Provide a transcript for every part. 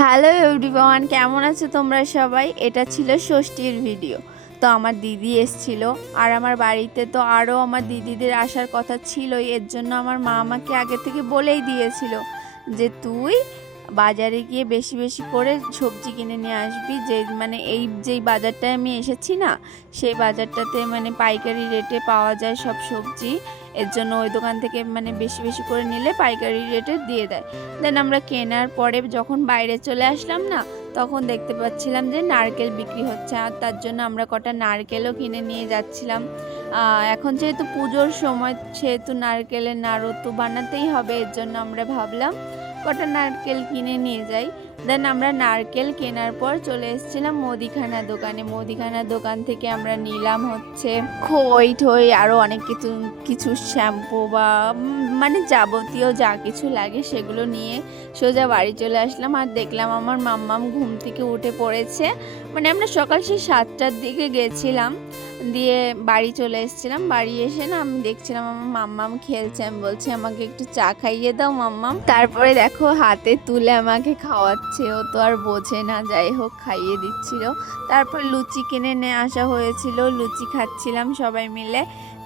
Hello everyone, কেমন আছো তোমরা সবাই? এটা ছিল ষষ্ঠীর ভিডিও। তো আমার দিদি এসছিল, আর আমার বাড়িতে তো আরও আমার দিদিদের আসার কথা ছিলই। এর জন্য আমার মা আমাকে আগে থেকে বলেই দিয়েছিল যে তুই বাজারে গিয়ে বেশি বেশি করে সবজি কিনে নিয়ে আসবি। যেই বাজারটায় আমি এসেছি না, সেই বাজারটাতে পাইকারি রেটে পাওয়া যায় সব সবজি। এর জন্য ওই দোকান থেকে বেশি বেশি করে নিলে পাইকারি রেটে দিয়ে দেয়। দেন আমরা কেনার পরে যখন বাইরে চলে আসলাম না, তখন দেখতে পাচ্ছিলাম যে নারকেল বিক্রি হচ্ছে, আর তার জন্য আমরা কটা নারকেলও কিনে নিয়ে যাচ্ছিলাম। এখন যেহেতু পুজোর সময়, সেহেতু নারকেলের নাড়ু তো বানাতেই হবে। এর জন্য আমরা ভাবলাম কটা নারকেল কিনে নিয়ে যাই। দেন আমরা নারকেল কেনার পর চলে এসেছিলাম মুদিখানা দোকানে। মুদিখানা দোকান থেকে আমরা নিলাম হচ্ছে খই ঠই আরও অনেক কিছু কিছু শ্যাম্পু বা যাবতীয় যা কিছু লাগে সেগুলো নিয়ে সোজা বাড়ি চলে আসলাম। আর দেখলাম আমার মাম্মাম ঘুম থেকে উঠে পড়েছে। আমরা সকাল সেই 7টার দিকে গেছিলাম, দিয়ে বাড়ি চলে এসেছিলাম। বাড়ি এসে না আমি দেখছিলাম আমার মাম্মাম খেলছে। আমি বলছি আমাকে একটু চা খাইয়ে দাও মাম্মাম। তারপরে দেখো হাতে তুলে আমাকে খাওয়াচ্ছে, ও তো আর বোঝে না, যাই হোক খাইয়ে দিচ্ছিল। তারপর লুচি কিনে নিয়ে আসা হয়েছিল, লুচি খাচ্ছিলাম সবাই মিলে।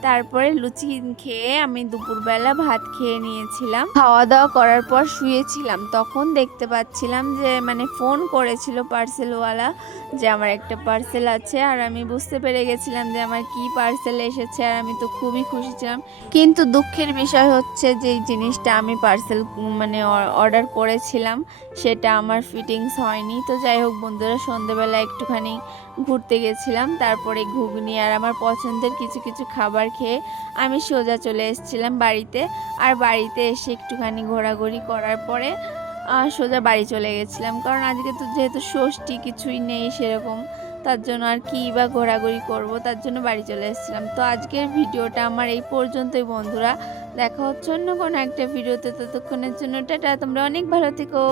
তারপরে লুচি খেয়ে আমি দুপুরবেলা ভাত খেয়ে নিয়েছিলাম। খাওয়া দাওয়া করার পর শুয়েছিলাম, তখন দেখতে পাচ্ছিলাম যে ফোন করেছিল পার্সেলওয়ালা যে আমার একটা পার্সেল আছে। আর আমি বুঝতে পেরে গেছিলাম যে আমার কি পার্সেল এসেছে, আর আমি তো খুবই খুশি ছিলাম। কিন্তু দুঃখের বিষয় হচ্ছে যে জিনিসটা আমি পার্সেল অর্ডার করেছিলাম সেটা আমার ফিটিংস হয়নি। তো যাই হোক বন্ধুরা, সন্ধেবেলা একটুখানি ঘুরতে গেছিলাম, তারপরে ঘুগনি আর আমার পছন্দের কিছু কিছু খাবার খেয়ে আমি সোজা চলে এসেছিলাম বাড়িতে। আর বাড়িতে এসে একটুখানি ঘোরাঘুরি করার পরে সোজা বাড়ি চলে গেছিলাম, কারণ আজকে তো যেহেতু ষষ্ঠী কিছুই নেই সেরকম, তার জন্য আর কি বা ঘোরাঘুরি করব, তার জন্য বাড়ি চলে এসেছিলাম। তো আজকের ভিডিওটা আমার এই পর্যন্তই বন্ধুরা। দেখা হচ্ছে অন্য কোনো একটা ভিডিওতে, ততক্ষণের জন্য টাটা, তোমরা অনেক ভালো থেকো।